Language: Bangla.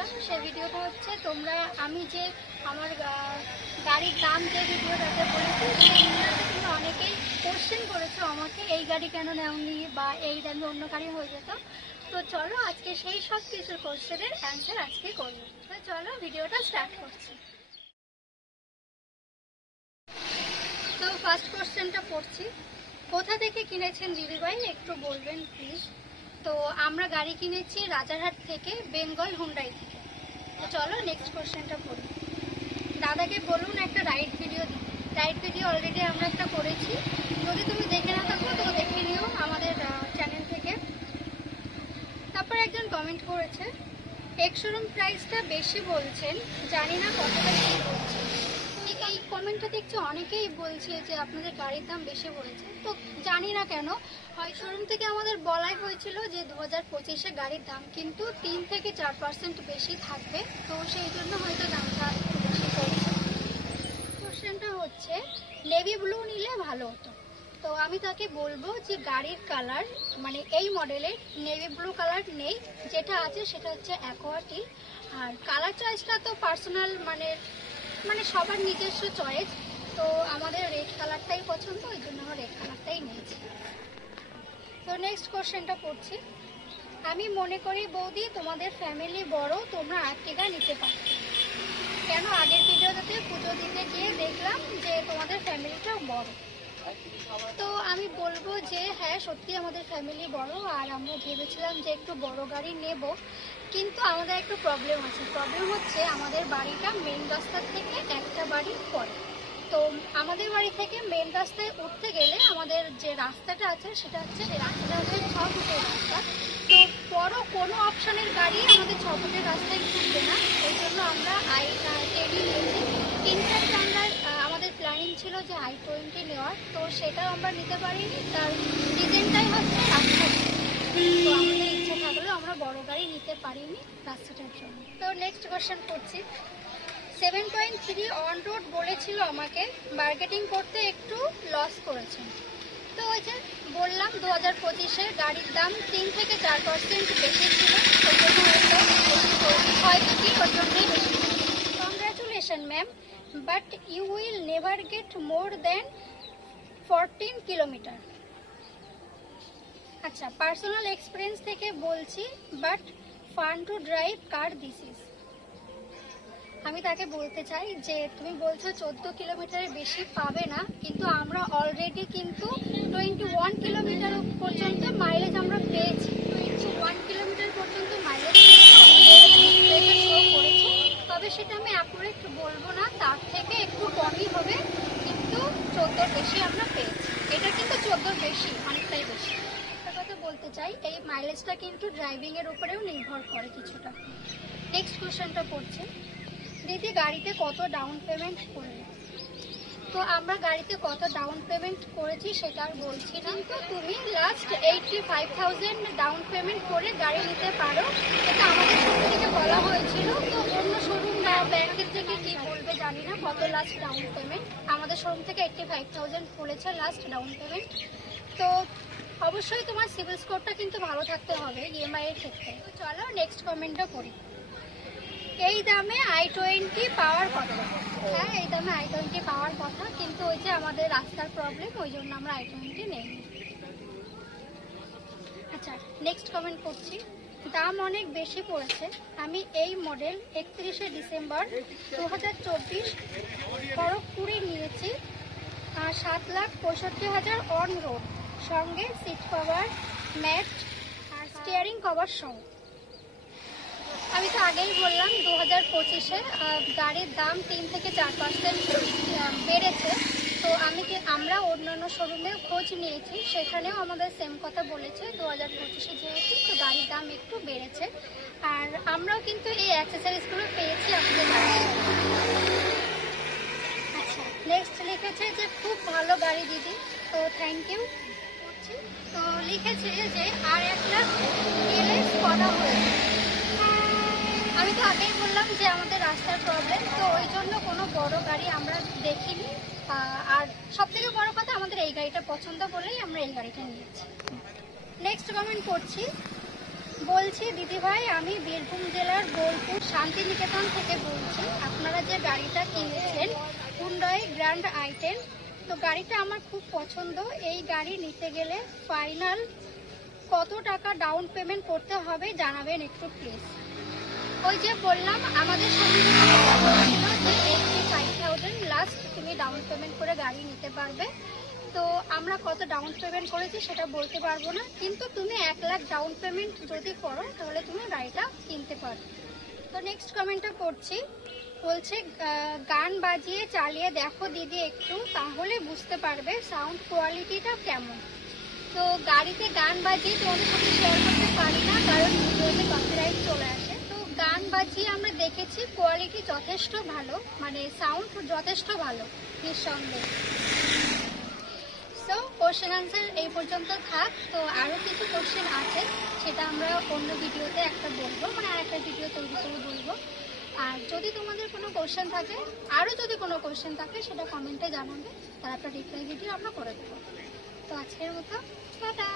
ভিডিওটা, সেই ভিডিওটা হচ্ছে তোমরা আমি যে আমার গাড়ির দাম যে ভিডিওটাতে বলেছি সেই ভিডিওতে তোমরা অনেকেই কোশ্চেন করেছো আমাকে, এই গাড়ি কেন নেওনি বা এই দামে অন্য গাড়ি হয়ে যেত। তো চলো আজকে সেই সব কিছুর কোশ্চেনের অ্যান্সার আজকে করবো। তো চলো ভিডিওটা স্টার্ট করছি। তো ফার্স্ট কোশ্চেনটা পড়ছি, কোথা থেকে কিনেছেন দিদিভাই একটু বলবেন প্লিজ। তো আমরা গাড়ি কিনেছি রাজারহাট থেকে, বেঙ্গল হুন্ডাই থেকে। তো চলো নেক্সট কোশ্চেনটা পড়ি। দাদাকে বলুন একটা রাইড ভিডিও দিতে। রাইড ভিডিও অলরেডি আমরা একটা করেছি, যদি তুমি দেখে না থাকো তো দেখে নিও আমাদের চ্যানেল থেকে। তারপর একজন কমেন্ট করেছে, এক্স-শোরুম প্রাইসটা বেশি বলছেন, জানি না কতটা কী বলছেন। এই কমেন্টটা দেখছি অনেকেই বলছে যে আপনাদের গাড়ির দাম বেশি বলেছে, তো জানি না কেন। হয় শোরুম থেকে আমাদের বলাই হয়েছিল যে 2025-এ গাড়ির দাম কিন্তু 3 থেকে 4% বেশি থাকবে, তো সেই জন্য হয়তো দামটা একটু বেশি পড়ছে। কোশ্চেনটা হচ্ছে নেভি ব্লু নিলে ভালো হতো। তো আমি তাকে বলবো যে গাড়ির কালার মানে এই মডেলের নেভি ব্লু কালার নেই, যেটা আছে সেটা হচ্ছে অ্যাকোয়াটিল। আর কালার চয়েসটা তো পার্সোনাল, মানে সবার নিজস্ব চয়েস। তো আমাদের রেড কালারটাই পছন্দ, ওই জন্য আমরা রেড কালারটাই নিয়েছি। তো নেক্সট কোশ্চেনটা পড়ছি, আমি মনে করি বৌদি তোমাদের ফ্যামিলি বড়, তোমরা আর্টিগা নিতে পারো। কেন আগের ভিডিওতে পুজো দিতে গিয়ে দেখলাম যে তোমাদের ফ্যামিলিটাও বড়। তো আমি বলবো যে হ্যাঁ সত্যি আমাদের ফ্যামিলি বড়, আর আমরা ভেবেছিলাম যে একটু বড় গাড়ি নেব, কিন্তু আমাদের একটু প্রবলেম আছে। প্রবলেম হচ্ছে আমাদের বাড়িটা মেন রাস্তার থেকে একটা বাড়ি পরে। তো আমাদের বাড়ি থেকে মেন রাস্তায় উঠতে গেলে আমাদের যে রাস্তাটা আছে সেটা হচ্ছে 6 ফুটের রাস্তা। তো বড় কোনো অপশানের গাড়ি আমাদের 6 ফুটের রাস্তায় ঢুকবে না, এই জন্য আমরা i10 নিয়েছি। ইনফ্যাক্ট আমাদের প্ল্যানিং ছিল যে i20 নেওয়ার, তো সেটাও আমরা নিতে পারিনি। তার রিজনটাই হচ্ছে রাস্তা। তো আমাদের ইচ্ছা থাকলেও আমরা বড় গাড়ি নিতে পারিনি রাস্তাটার জন্য। তো নেক্সট কোয়েশ্চেন করছি, 7.3 অন রোড বলেছিল আমাকে, মার্কেটিং করতে একটু লস করেছেন। তো ওই যে বললাম 2025-এ গাড়ির দাম 3 থেকে 4% বেশি ছিল, ওই জন্য হয় কি ওই জন্যই বেশি। Congratulation ma'am, but you will never get more than 14 kilometre. আচ্ছা, পার্সোনাল এক্সপিরিয়েন্স থেকে বলছি, but fun to drive car this is. আমি তাকে বলতে চাই যে তুমি বলছো 14 কিলোমিটারের বেশি পাবে না, কিন্তু আমরা অলরেডি কিন্তু 21 কিলোমিটার পর্যন্ত মাইলেজ আমরা পেয়েছি। 21 কিলোমিটার পর্যন্ত মাইলেজ আমাদের শো করেছে, তবে সেটা আমি অ্যাকুরেট বলবো না, তার থেকে একটু কমই হবে, কিন্তু 14 বেশি আমরা পেয়েছি। এটা কিন্তু 14 বেশি, অনেকটাই বেশি। একটা কথা বলতে চাই, এই মাইলেজটা কিন্তু ড্রাইভিংয়ের উপরেও নির্ভর করে কিছুটা। নেক্সট কোয়েশ্চেনটা পড়ছে, দিদি গাড়িতে কত ডাউন পেমেন্ট করলে। তো আমরা গাড়িতে কত ডাউন পেমেন্ট করেছি সেটা আর বলছি না, তো তুমি লাস্ট 85,000 ডাউন পেমেন্ট করে গাড়ি নিতে পারো, এটা আমাদের শোরুম থেকে বলা হয়েছিল। তো অন্য শোরুম বা ব্যাংকের থেকে কি বলবে জানি না কত লাস্ট ডাউন পেমেন্ট, আমাদের শোরুম থেকে 85,000 বলেছে লাস্ট ডাউন পেমেন্ট। তো অবশ্যই তোমার সিভিল স্কোরটা কিন্তু ভালো থাকতে হবে ইএমআই এর ক্ষেত্রে। তো চলো নেক্সট কমেন্টটা করি, এই দামে i20 পাওয়ার কথা। হ্যাঁ এই দামে i20 পাওয়ার কথা, কিন্তু ওই যে আমাদের রাস্তার প্রবলেম, ওই জন্য আমরা i20 নেইনি। আচ্ছা নেক্সট কমেন্ট করছি, দাম অনেক বেশি পড়েছে। আমি এই মডেল 31শে ডিসেম্বর 2024 খড়গপুরে নিয়েছি, 7,65,000 অন রোড, সঙ্গে সিট কভার, ম্যাট আর স্টিয়ারিং কভার সহ। আমি তো আগেই বললাম 2025-এ গাড়ির দাম 3 থেকে 4% বেড়েছে। তো আমরা অন্যান্য শোরুমে খোঁজ নিয়েছি, সেখানেও আমাদের সেম কথা বলেছে 2025-এ যেহেতু তো গাড়ির দাম একটু বেড়েছে, আর আমরাও কিন্তু এই অ্যাক্সেসরিজগুলো পেয়েছি আমাদের গাড়ি। আচ্ছা নেক্সট লিখেছে যে খুব ভালো গাড়ি দিদি, তো থ্যাংক ইউ। তো লিখেছে যে আর একটা এলএস করা হয়েছে। আমি তো আগেই বললাম যে আমাদের রাস্তার প্রবলেম, তো ওই জন্য কোনো বড় গাড়ি আমরা দেখিনি, আর সবথেকে বড় কথা আমাদের এই গাড়িটা পছন্দ বলেই আমরা এই গাড়িটা নিয়েছি। নেক্সট কমেন্ট করছি, বলছি দিদিভাই, আমি বীরভূম জেলার বোলপুর শান্তিনিকেতন থেকে বলছি। আপনারা যে গাড়িটা কিনেছেন হুন্ডাই গ্র্যান্ড i10, তো গাড়িটা আমার খুব পছন্দ। এই গাড়ি নিতে গেলে ফাইনাল কত টাকা ডাউন পেমেন্ট করতে হবে জানাবেন একটু প্লিজ। ওই যে বললাম, আমাদের সঙ্গে যে 85,000 লাস্ট তুমি ডাউন পেমেন্ট করে গাড়ি নিতে পারবে। তো আমরা কত ডাউন পেমেন্ট করেছি সেটা বলতে পারবো না, কিন্তু তুমি 1 লাখ ডাউন পেমেন্ট যদি করো তাহলে তুমি গাড়িটা কিনতে পারো। তো নেক্সট কমেন্টটা পড়ছি। বলছে গান বাজিয়ে চালিয়ে দেখো দিদি একটু, তাহলে বুঝতে পারবে সাউন্ড কোয়ালিটিটা কেমন। তো গাড়িতে গান বাজিয়ে তোমাদের সাথে শেয়ার করতে পারি না, কারণ ভিডিওতে কপিরাইট চলে আসে। তো গান বাজিয়ে আমরা দেখেছি কোয়ালিটি যথেষ্ট ভালো, মানে সাউন্ড যথেষ্ট ভালো নিঃসন্দেহে। সো কোশ্চেন আনসার এই পর্যন্ত থাক। তো আরও কিছু কোশ্চেন আছে, সেটা আমরা অন্য ভিডিওতে একটা বলবো, মানে আরেকটা ভিডিও তৈরি করে বলবো। আর যদি তোমাদের কোনো কোশ্চেন থাকে, আরও যদি কোনো কোশ্চেন থাকে, সেটা কমেন্টে জানাবে, তার একটা রিপ্লাই ভিডিও আমরা করে দেবো। তো আজকের মতো টাটা।